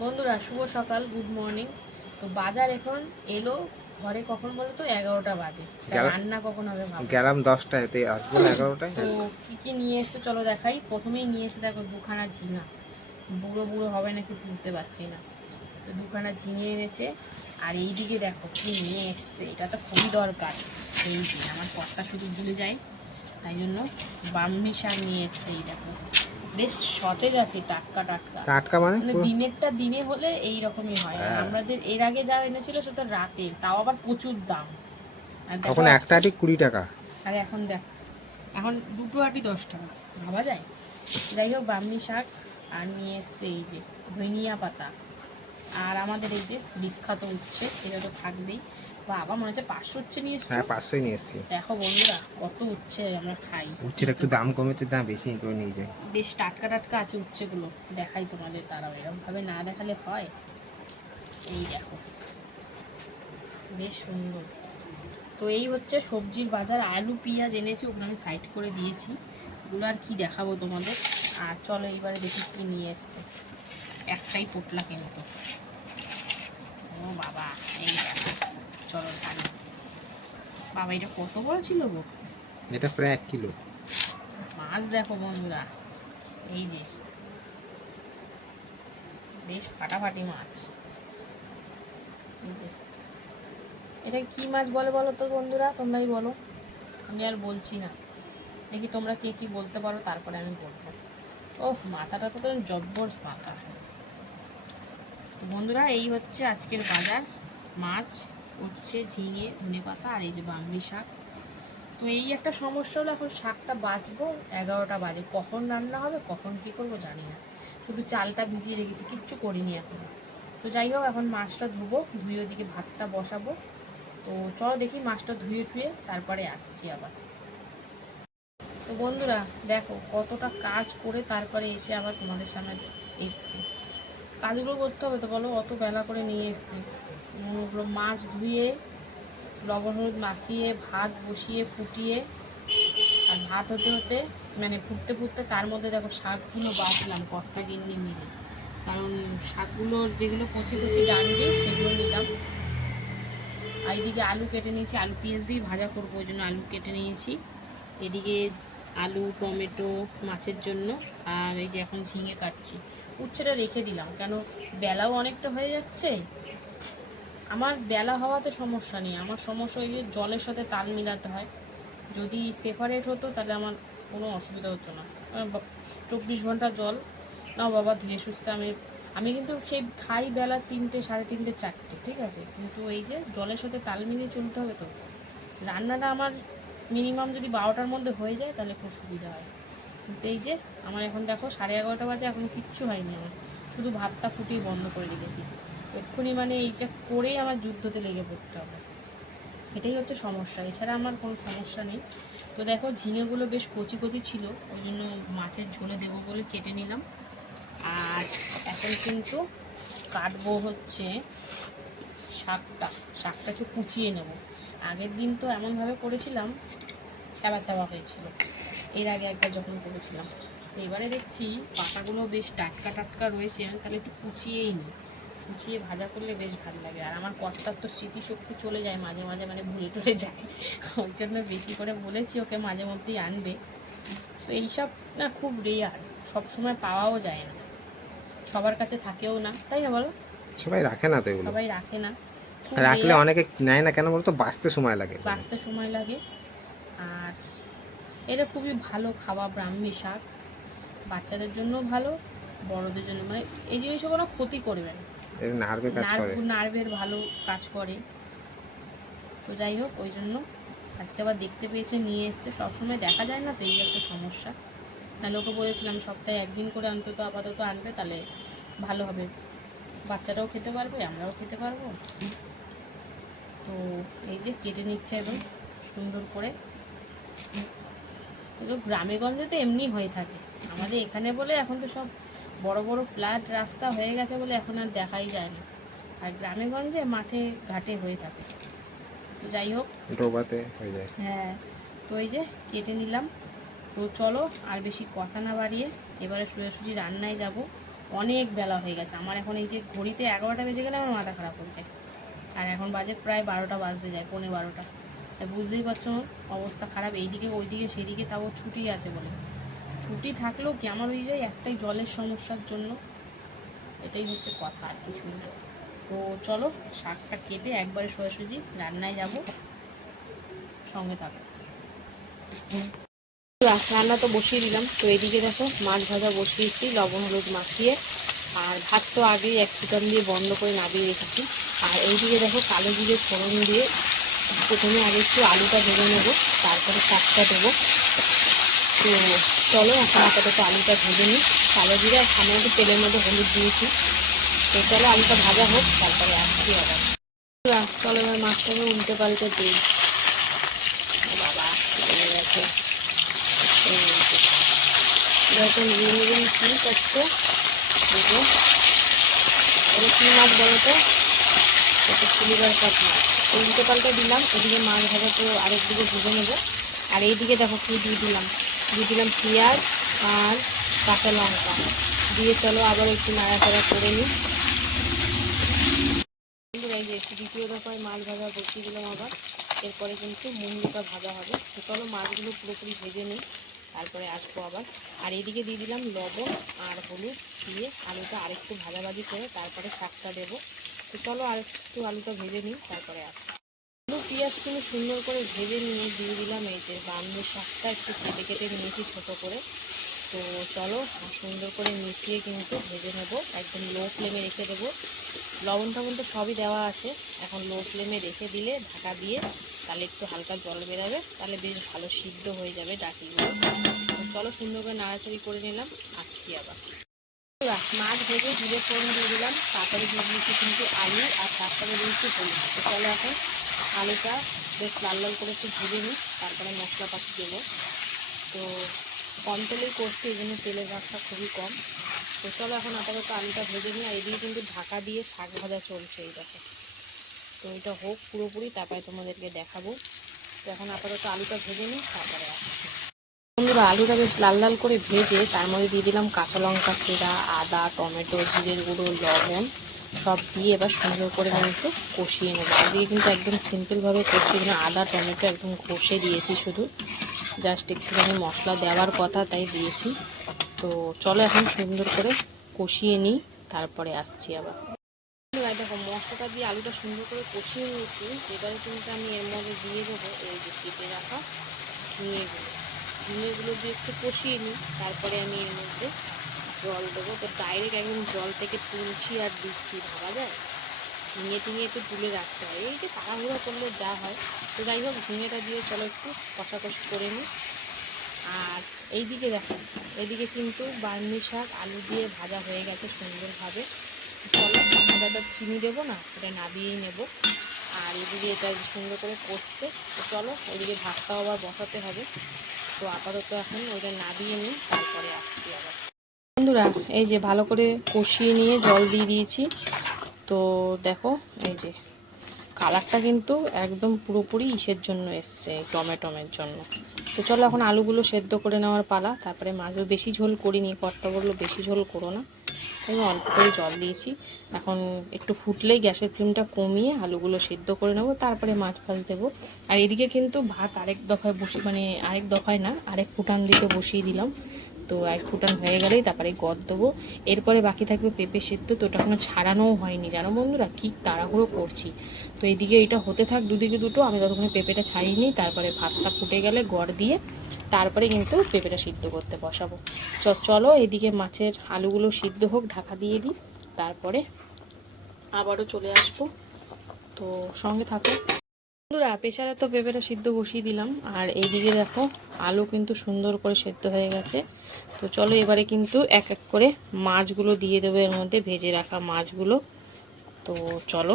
বন্ধুরা শুভ সকাল good morning তো বাজার এখন এলো ঘরে কখন বলো তো এগারোটা বাজে। রান্না কখন হবে গেলাম দশটায় এতে আসব এগারোটায়? তো কি কি নিয়ে এসছে চলো দেখাই। প্রথমেই নিয়ে এসে দেখো দুখানা ঝিঙা। বুড়ো বুড়ো হবে নাকি বুঝতে পারছি না। তো দুখানা ঝিঙে এনেছে। আর এইদিকে দেখো কি নিয়ে এসছে। এটা তো খুবই দরকার। এই যে আমার কর্তা শুধু ভুলে যায়। তাই জন্য বামনি শাক নিয়ে এসছে এই দেখো। বেশ সতেজ আছে টাটকা টাটকা। টাটকা মানে? মানে দিনেরটা দিনে হলে এই রকমই হয়। হ্যাঁ। আমাদের এর আগে যা এনেছিল সেটা রাতে তাও আবার প্রচুর দাম। আর একটা আটি কুড়ি টাকা। আর এখন দেখ এখন দুটো আটি দশ টাকা ভাবা যায়? যাই হোক বামনি শাক আর নিয়ে এসছে এই যে ধনিয়া পাতা। আর আমাদের এই যে বিখ্যাত উচ্ছে এটা তো থাকবেই। বাবা মনে হচ্ছে পাঁচশো উচ্ছে নিয়ে হ্যাঁ পাঁচশোই নিয়ে এসছি। দেখো বন্ধুরা কত উচ্ছে আমরা খাই। উচ্ছের একটু দাম কমেছে দাম বেশি করে নিয়ে বেশ টাটকা টাটকা আছে উচ্ছেগুলো দেখাই তোমাদের তারাও এরকম ভাবে না দেখালে হয়? এই দেখো বেশ সুন্দর। তো এই হচ্ছে সবজির বাজার আলু পেঁয়াজ এনেছি ওগুলো আমি সাইড করে দিয়েছি। ওগুলো আর কি দেখাবো তোমাদের? আর চলো এইবারে দেখি কি নিয়ে এসছে। একটাই পোটলা কিন্তু ও বাবা এই দেখো। চলো বাবা এটা কত বড় ছিল গো? এটা প্রায় এক কিলো। মাছ দেখো বন্ধুরা এই যে। বেশ ফাটাফাটি মাছ। এটা কি মাছ বলে বলো তো বন্ধুরা? তোমরাই বলো। আমি আর বলছি না। দেখি তোমরা কে কি বলতে পারো তারপরে আমি বলব। ও মাথাটা তো জব্বর মাথা তো বন্ধুরা এই হচ্ছে আজকের বাজার মাছ। উচ্ছে, ঝিঙে, ধনে পাতা আর এই যে বাংলি শাক। তো এই একটা সমস্যা হলো এখন শাকটা বাঁচবো, এগারোটা বাজে। কখন রান্না হবে, কখন কি করব জানি না। শুধু চালটা ভিজিয়ে রেখেছি, কিচ্ছু করিনি এখন। তো যাই হোক, এখন মাছটা ধুবো, ধুয়ে ওদিকে ভাতটা বসাবো। তো চলো দেখি মাছটা ধুয়ে টুয়ে তারপরে আসছি আবার। তো বন্ধুরা, দেখো কতটা কাজ করে তারপরে এসে আবার তোমাদের সামনে এসছি। কাজগুলো করতে হবে তো বলো, অত বেলা করে নিয়ে এসছি। মাছ ধুয়ে, লবণ হলুদ মাখিয়ে, ভাত বসিয়ে, ফুটিয়ে, আর ভাত হতে হতে মানে ফুটতে ফুটতে তার মধ্যে দেখো শাকগুলো বাছলাম কর্তা গিন্নি মিলে। কারণ শাকগুলোর যেগুলো কচি কচি ডান্ডি সেগুলো নিলাম। আর এদিকে আলু কেটে নিয়েছি, আলু পেঁয়াজ দিয়ে ভাজা করব, ওই জন্য আলু কেটে নিয়েছি। এদিকে আলু, টমেটো মাছের জন্য, আর এই যে এখন ঝিঙে কাটছি। উচ্ছেটা রেখে দিলাম, কেন বেলাও অনেকটা হয়ে যাচ্ছে আমার বেলা হওয়াতে সমস্যা নেই। আমার সমস্যা ওই যে জলের সাথে তাল মিলাতে হয়। যদি সেপারেট হতো, তাহলে আমার কোনো অসুবিধা হতো না। চব্বিশ ঘণ্টা জল। না, বাবা, ধীরে সুস্থে আমি আমি কিন্তু সেই খাই বেলা তিনটে, সাড়ে তিনটে, চারটে, ঠিক আছে? কিন্তু এই যে জলের সাথে তাল মিলিয়ে চলতে হবে তো। রান্নাটা আমার মিনিমাম যদি বারোটার মধ্যে হয়ে যায়, তাহলে খুব সুবিধা হয়। কিন্তু এই যে, আমার এখন দেখো, সাড়ে এগারোটা বাজে, এখন কিচ্ছু হয়নি আমার। শুধু ভাতটা ফুটিয়ে বন্ধ করে রেখেছি। এক্ষুনি মানে এই এইটা করেই আমার যুদ্ধতে লেগে পড়তে হবে। এটাই হচ্ছে সমস্যা। এছাড়া আমার কোনো সমস্যা নেই। তো দেখো, ঝিঙেগুলো বেশ কচি কচি ছিল, ওই জন্য মাছের ঝোলে দেবো বলে কেটে নিলাম। আর এখন কিন্তু কাটবো হচ্ছে শাকটা। শাকটা একটু কুচিয়ে নেব। আগের দিন তো এমনভাবে করেছিলাম, ছ্যাবা ছ্যাবা হয়েছিল। এর আগে একবার যখন করেছিলাম। তো এবারে দেখছি পাতাগুলো বেশ টাটকা টাটকা রয়েছে তাহলে একটু কুচিয়েই নিই। কুচিয়ে ভাজা করলে বেশ ভালো লাগে। আর আমার কর্তার তো স্মৃতিশক্তি চলে যায় মাঝে মাঝে মানে ভুলে টুলে যায়। ওই জন্য বেশি করে বলেছি ওকে মাঝে মধ্যেই আনবে। তো এইসব না খুব রেয়ার সবসময় পাওয়াও যায় না। সবার কাছে থাকেও না তাই না বলো? সবাই রাখে না তো এগুলো? সবাই রাখে না। রাখলে অনেকে নেয় না কেন বলতো? বাঁচতে সময় লাগে। বাঁচতে সময় লাগে। আর এটা খুবই ভালো খাওয়া ব্রাহ্মী শাক। বাচ্চাদের জন্য ভালো বড়দের জন্য মানে এই জিনিসও কোনো ক্ষতি করবে না। এর নার্ভে কাজ করে। নার্ভ নার্ভের ভালো কাজ করে। তো যাই হোক ওই জন্য আজকে আবার দেখতে পেয়েছে নিয়ে এসছে। সবসময় দেখা যায় না তো এই একটা সমস্যা। তাহলে ওকে বলেছিলাম সপ্তাহে একদিন করে অন্তত আপাতত আনবে তাহলে ভালো হবে। বাচ্চারাও খেতে পারবে আমরাও খেতে পারব। তো এই যে কেটে নিচ্ছে এবং সুন্দর করে। এগুলো গ্রামে গঞ্জে তো এমনি হয়ে থাকে। আমাদের এখানে বলে এখন তো সব বড় বড় ফ্ল্যাট রাস্তা হয়ে গেছে বলে এখন আর দেখাই যায় না। আর গ্রামে গঞ্জে মাঠে ঘাটে হয়ে থাকে। তো যাই হোক। ডোবাতে হয়ে যায়। হ্যাঁ তো এই যে কেটে নিলাম। তো চলো আর বেশি কথা না বাড়িয়ে এবারে সোজাসুজি রান্নায় যাব। অনেক বেলা হয়ে গেছে। আমার এখন এই যে ঘড়িতে এগারোটা বেজে গেলে আমার মাথা খারাপ হয়ে যায়। আর এখন বাজে প্রায় বারোটা বাজতে যায় পৌনে বারোটা। তাই বুঝতেই পারছ অবস্থা খারাপ। এইদিকে ওইদিকে সেদিকে তাও ছুটি আছে বলে। ছুটি থাকলেও কি আমার ওই যে একটাই জলের সমস্যার জন্য। এটাই হচ্ছে কথা, আর কিছুই না। তো চলো, শাকটা কেটে একবারে সোজাসুজি রান্নায় যাব। সঙ্গে থাকো। রান্না তো বসিয়ে দিলাম। তো এদিকে দেখো, মাছ ভাজা বসিয়েছি, লবণ, হলুদ মাখিয়ে। আর ভাত তো আগেই এক চিকন দিয়ে বন্ধ করে নামিয়ে রেখেছি। আর এইদিকে দেখো, কালো জিরে ফোড়ন দিয়ে প্রথমে আগে একটু আলুটা ভেজে নেব, তারপরে শাকটা দেবো। তো চলো এখন আপাতত আলুটা ভেজে নিই। কালো জিরে সামনে তেলের মধ্যে হলুদ দিয়েছি। তো চলো আলুটা ভাজা হোক, তারপরে আসছি আবার। চলো এবার মাছটাকে উল্টে পাল্টে দিই। বাবা গেছে। এরকম রিং রিং পিস এটা কী মাছ বলো তো? এটা সিলিভার কাপ মাছ উল্টে পাল্টে দিলাম, এদিকে মাছ ভাজা তো আরেক দিকে ভেজে নেব। আর এইদিকে দেখো কী দিয়ে দিলাম। দিয়ে দিলাম পেঁয়াজ আর কাঁচা লঙ্কা। দিয়ে চলো আবার একটু নাড়াচাড়া করে নিই। দ্বিতীয় দফায় মাছ ভাজা বসিয়ে দিলাম আবার। এরপরে কিন্তু মুঙ্গিটা ভাজা হবে। তো চলো মাছগুলো পুরোপুরি ভেজে নিই। তারপরে আসব আবার। আর এদিকে দিয়ে দিলাম লবণ আর হলুদ দিয়ে আলুটা আরেকটু ভাজাভাজি করে তারপরে শাকটা দেবো। তো চলো আরেকটু আলুটা ভেজে নিই, তারপরে আসব পেঁয়াজ কিন্তু সুন্দর করে ভেজে নিয়ে দিয়ে দিলাম। এই যে বান্ধব শাকটা একটু কেটে কেটে নিয়েছি ছোটো করে। তো চলো সুন্দর করে মিশিয়ে কিন্তু ভেজে নেব। একদম লো ফ্লেমে রেখে দেবো। লবণ টবণ তো সবই দেওয়া আছে। এখন লো ফ্লেমে রেখে দিলে ঢাকা দিয়ে তাহলে একটু হালকা জল বেরাবে, তাহলে বেশ ভালো সিদ্ধ হয়ে যাবে ডাটিগুলো। তো চলো, সুন্দর করে নাড়াচাড়ি করে নিলাম। আসছি আবার। মাছ ভেজে জিরে ফোড়ন দিয়ে দিলাম। তারপরে দিয়ে দিয়েছি কিন্তু আলু আর তারপরে দিয়েছি হলুদ। চলো এখন আলুটা বেশ লাল লাল করে একটু ভেজে নিই, তারপরে মশলাপাতি দেবো। তো কম তেলেই করছি, এই জন্য তেলের ভাগটা খুবই কম। তো চলো এখন আপাতত আলুটা ভেজে নিই, আর এদিকে কিন্তু ঢাকা দিয়ে শাক ভাজা চলছে এই দেখো। তো এটা হোক পুরোপুরি, তারপরে তোমাদেরকে দেখাবো। তো এখন আপাতত আলুটা ভেজে নিই, তারপরে বন্ধুরা, আলুটা বেশ লাল লাল করে ভেজে তার মধ্যে দিয়ে দিলাম কাঁচা লঙ্কা চেরা, আদা, টমেটো, জিরের গুঁড়ো, লবণ। সব দিয়ে এবার সুন্দর করে কিন্তু কষিয়ে নেব। দিয়ে কিন্তু একদম সিম্পলভাবে কষিয়ে নেব। আদা, টমেটো একদম কষে দিয়েছি শুধু। জাস্ট একটুখানি মশলা দেওয়ার কথা তাই দিয়েছি। তো চলো এখন সুন্দর করে কষিয়ে নিই, তারপরে আসছি আবার। দেখো, মশলাটা দিয়ে আলুটা সুন্দর করে কষিয়ে নিয়েছি। এবারে কিন্তু আমি এর মধ্যে দিয়ে দেবো এই যে কেটে রাখা ঝিঙেগুলো। ঝিঙেগুলো দিয়ে একটু কষিয়ে নিই, তারপরে আমি এর মধ্যে জল দেবো। তো ডাইরেক্ট একদম জল থেকে তুলছি আর দিচ্ছি, ভাবা যায়? ঝিঙে টিঙে একটু তুলে রাখতে হয়। এই যে তাড়াহুড়ো করলে যা হয়। তো যাই হোক, ঝিঙেটা দিয়ে চলো একটু কষাকষি করে নিই। আর এইদিকে দেখো, এদিকে কিন্তু বার্নি শাক, আলু দিয়ে ভাজা হয়ে গেছে সুন্দরভাবে। চলো তো চিনি দেবো না, এটা নাবিয়েই নেব। আর এদিকে এটা সুন্দর করে কষছে। তো চলো, এদিকে ভাতটাও আবার বসাতে হবে। তো আপাতত এখন ওইটা নাবিয়ে নিই, তারপরে আসছি আবার। বন্ধুরা, এই যে ভালো করে কষিয়ে নিয়ে জল দিয়ে দিয়েছি। তো দেখো, এই যে কালারটা কিন্তু একদম পুরোপুরি ইসের জন্য এসছে টমেটোমের জন্য। তো চলো এখন আলুগুলো সেদ্ধ করে নেওয়ার পালা। তারপরে মাছও বেশি ঝোল করিনি কর্তা বলল বেশি ঝোল করো না। আমি অল্প করে জল দিয়েছি। এখন একটু ফুটলেই গ্যাসের ফ্লেমটা কমিয়ে আলুগুলো সেদ্ধ করে নেব, তারপরে মাছ ফাছ দেবো। আর এদিকে কিন্তু ভাত আরেক দফায় বসি মানে আরেক দফায় না, আরেক ফুটান দিতে বসিয়ে দিলাম। তো এক ফুটান হয়ে গেলেই তারপরে গদ দেবো। এরপরে বাকি থাকবে পেঁপে সেদ্ধ, তো ওটা এখনও ছাড়ানোও হয়নি, জানো বন্ধুরা? কী তাড়াহুড়ো করছি। তো এইদিকে এটা হতে থাক দুদিকে দুটো, আমি ততক্ষণে পেঁপেটা ছাড়িয়ে নিই, তারপরে ভাতটা ফুটে গেলে গড় দিয়ে তারপরে কিন্তু পেঁপেটা সিদ্ধ করতে বসাবো। চলো এদিকে মাছের আলুগুলো সিদ্ধ হোক, ঢাকা দিয়ে দিই, তারপরে আবারও চলে আসব। তো সঙ্গে থাকো। বন্ধুরা প্রেশারে তো পেঁপেটা সিদ্ধ বসিয়ে দিলাম। আর এইদিকে দেখো, আলু কিন্তু সুন্দর করে সেদ্ধ হয়ে গেছে। তো চলো এবারে কিন্তু এক এক করে মাছগুলো দিয়ে দেবো এর মধ্যে, ভেজে রাখা মাছগুলো। তো চলো,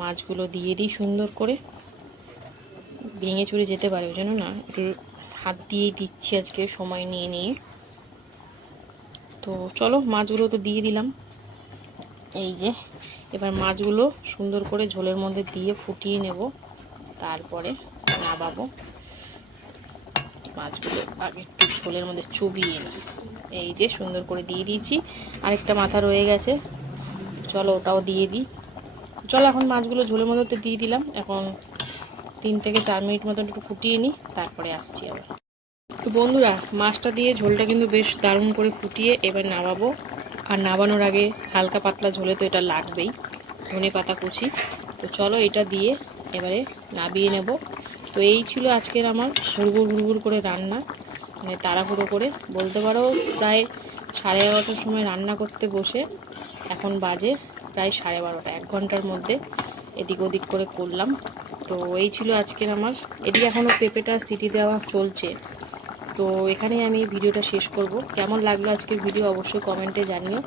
মাছগুলো দিয়ে দিই সুন্দর করে। ভেঙে চুরে যেতে পারে, ওই জন্য না, একটু হাত দিয়েই দিচ্ছি আজকে, সময় নিয়ে নিয়ে। তো চলো, মাছগুলো তো দিয়ে দিলাম। এই যে এবার মাছগুলো সুন্দর করে ঝোলের মধ্যে দিয়ে ফুটিয়ে নেব। তারপরে নাবাবো মাছগুলো আগে একটু ঝোলের মধ্যে চুবিয়ে নিই। এই যে সুন্দর করে দিয়ে দিয়েছি। আরেকটা মাথা রয়ে গেছে। চলো ওটাও দিয়ে দিই। চলো এখন মাছগুলো ঝোলের মধ্যে তো দিয়ে দিলাম। এখন তিন থেকে চার মিনিট মতন একটু ফুটিয়ে নিই। তারপরে আসছি আবার। তো বন্ধুরা, মাছটা দিয়ে ঝোলটা কিন্তু বেশ দারুণ করে ফুটিয়ে এবার নামাবো। আর নামানোর আগে হালকা পাতলা ঝোলে তো এটা লাগবেই। ধনে পাতা কুচি। তো চলো এটা দিয়ে এবারে নাবিয়ে নেব। তো এই ছিল আজকের আমার হুড়গুড় হুড়গুড় করে রান্না। মানে তাড়াহুড়ো করে। বলতে পারো প্রায় সাড়ে এগারোটার সময় রান্না করতে বসে এখন বাজে প্রায় সাড়ে বারোটা। এক ঘণ্টার মধ্যে এদিক ওদিক করে করলাম। তো এই ছিল আজকের আমার। এদিকে এখনও পেঁপেটা সিটি দেওয়া চলছে। তো এখানেই আমি ভিডিওটা শেষ করব। কেমন লাগল আজকের ভিডিও অবশ্যই কমেন্টে জানিও।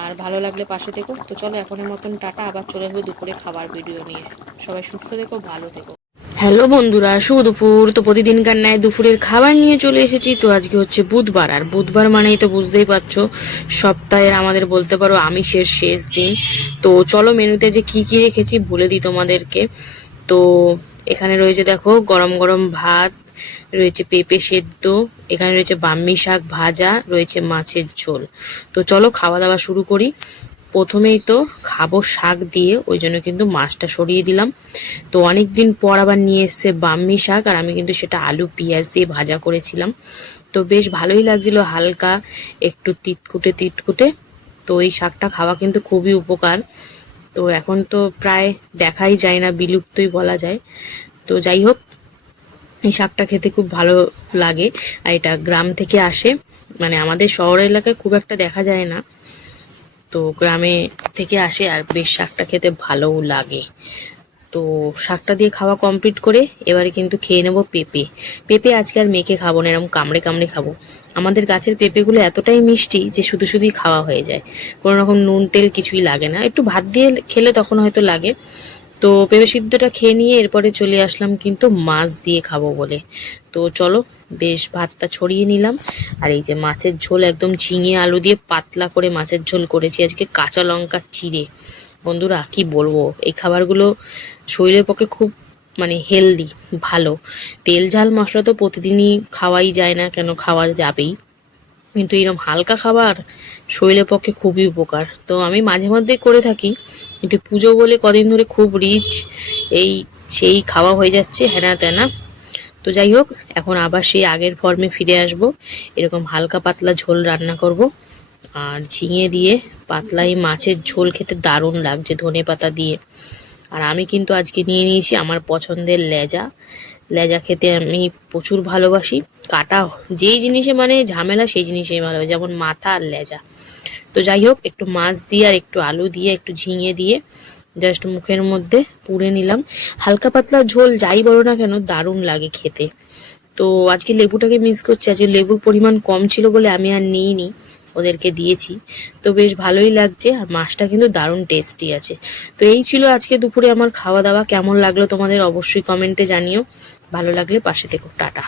আর ভালো লাগলে পাশে থেকো। তো চলো এখনের মতন টাটা, আবার চলে আসবে দুপুরে খাবার ভিডিও নিয়ে। সবাই সুস্থ থেকো, ভালো থেকো। হ্যালো বন্ধুরা, শুভ দুপুর। তো প্রতিদিনকার ন্যায় দুপুরের খাবার নিয়ে চলে এসেছি। তো আজকে হচ্ছে বুধবার। আর বুধবার মানেই তো বুঝতেই পারছ, সপ্তাহের আমাদের বলতে পারো আমিষের শেষ দিন। তো চলো মেনুতে যে কি কি রেখেছি বলে দিই তোমাদেরকে। তো এখানে রয়েছে দেখো, গরম গরম ভাত রয়েছে পেঁপে সেদ্ধ, এখানে রয়েছে বাম্মি শাক ভাজা, রয়েছে মাছের ঝোল। তো চলো খাওয়া দাওয়া শুরু করি। প্রথমেই তো খাব শাক দিয়ে, ওই জন্য কিন্তু মাছটা সরিয়ে দিলাম। তো অনেক দিন পর আবার নিয়ে এসছে বাম্মি শাক, আর আমি কিন্তু সেটা আলু, পেঁয়াজ দিয়ে ভাজা করেছিলাম। তো বেশ ভালোই লাগছিল হালকা, একটু তিতকুটে তিতকুটে। তো এই শাকটা খাওয়া কিন্তু খুবই উপকার। তো এখন তো প্রায় দেখাই যায় না, বিলুপ্তই বলা যায়। তো যাই হোক এই শাকটা খেতে খুব ভালো লাগে, আর এটা গ্রাম থেকে আসে। মানে আমাদের শহর এলাকায় খুব একটা দেখা যায় না। তো গ্রামে থেকে আসে, আর বেশ শাকটা খেতে ভালোও লাগে। তো শাকটা দিয়ে খাওয়া কমপ্লিট করে এবারে কিন্তু খেয়ে নেব পেঁপে। পেঁপে আজকে আর মেখে খাব না এরকম কামড়ে কামড়ে খাব। আমাদের গাছের পেঁপেগুলো এতটাই মিষ্টি যে শুধু শুধুই খাওয়া হয়ে যায়। কোনো রকম নুন, তেল কিছুই লাগে না। একটু ভাত দিয়ে খেলে তখন হয়তো লাগে। তো পেঁপে সিদ্ধটা খেয়ে নিয়ে এরপরে চলে আসলাম কিন্তু মাছ দিয়ে খাব বলে। তো চলো, বেশ ভাতটা ছড়িয়ে নিলাম। আর এই যে মাছের ঝোল একদম ঝিঙে আলু দিয়ে পাতলা করে মাছের ঝোল করেছি, আজকে কাঁচা লঙ্কা চিড়ে। বন্ধুরা, কি বলব? এই খাবারগুলো শরীরের পক্ষে খুব মানে হেলদি ভালো। তেল ঝাল মশলা তো প্রতিদিনই খাওয়াই যায় না, কেন খাওয়া যাবেই। কিন্তু এরকম হালকা খাবার শরীরের পক্ষে খুবই উপকার। তো আমি মাঝে মধ্যে করে থাকি কিন্তু পুজো বলে কদিন ধরে খুব রিচ এই সেই খাওয়া হয়ে যাচ্ছে, হ্যানা ত্যানা। তো যাই হোক, এখন আবার সেই আগের ফর্মে ফিরে আসব। এরকম হালকা পাতলা ঝোল রান্না করব। আর ঝিঙে দিয়ে পাতলা এই মাছের ঝোল খেতে দারুণ লাগছে ধনে পাতা দিয়ে। আর আমি কিন্তু আজকে নিয়ে নিয়েছি আমার পছন্দের লেজা। লেজা খেতে আমি প্রচুর ভালোবাসি। কাটা যেই জিনিসে মানে ঝামেলা, সেই জিনিসেই ভালো যেমন মাথা আর লেজা। তো যাই হোক, একটু মাছ দিয়ে আর একটু আলু দিয়ে, একটু ঝিঙে দিয়ে জাস্ট মুখের মধ্যে পুড়ে নিলাম। হালকা পাতলা ঝোল যাই বলো না কেন, দারুণ লাগে খেতে। তো আজকে লেবুটাকে মিস করছি। আজকে লেবুর পরিমাণ কম ছিল বলে আমি আর নিইনি, ওদেরকে দিয়েছি। তো বেশ ভালোই লাগছে, আর মাছটা কিন্তু দারুণ টেস্টি আছে। তো এই ছিল আজকে দুপুরে আমার খাওয়া দাওয়া। কেমন লাগল তোমাদের অবশ্যই কমেন্টে জানিও। ভালো লাগলে পাশে থেকো। টাটা।